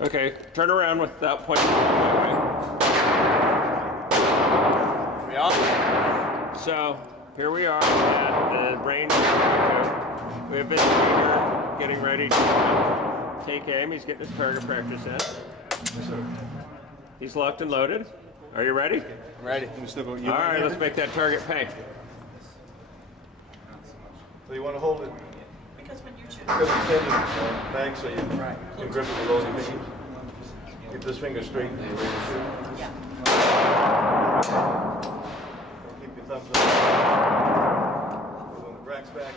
Okay, turn around without pointing. We on? So here we are at the range. We have Vince here getting ready to take aim. He's getting his target practice in. He's locked and loaded. Are you ready? I'm ready. All right, let's make that target pay. So you want to hold it Because when you shoot, because it's in the bag so you can grip it with all your fingers. Keep this finger straight and you're ready to shoot. yeah. Keep your thumbs up. Hold on the brack's back.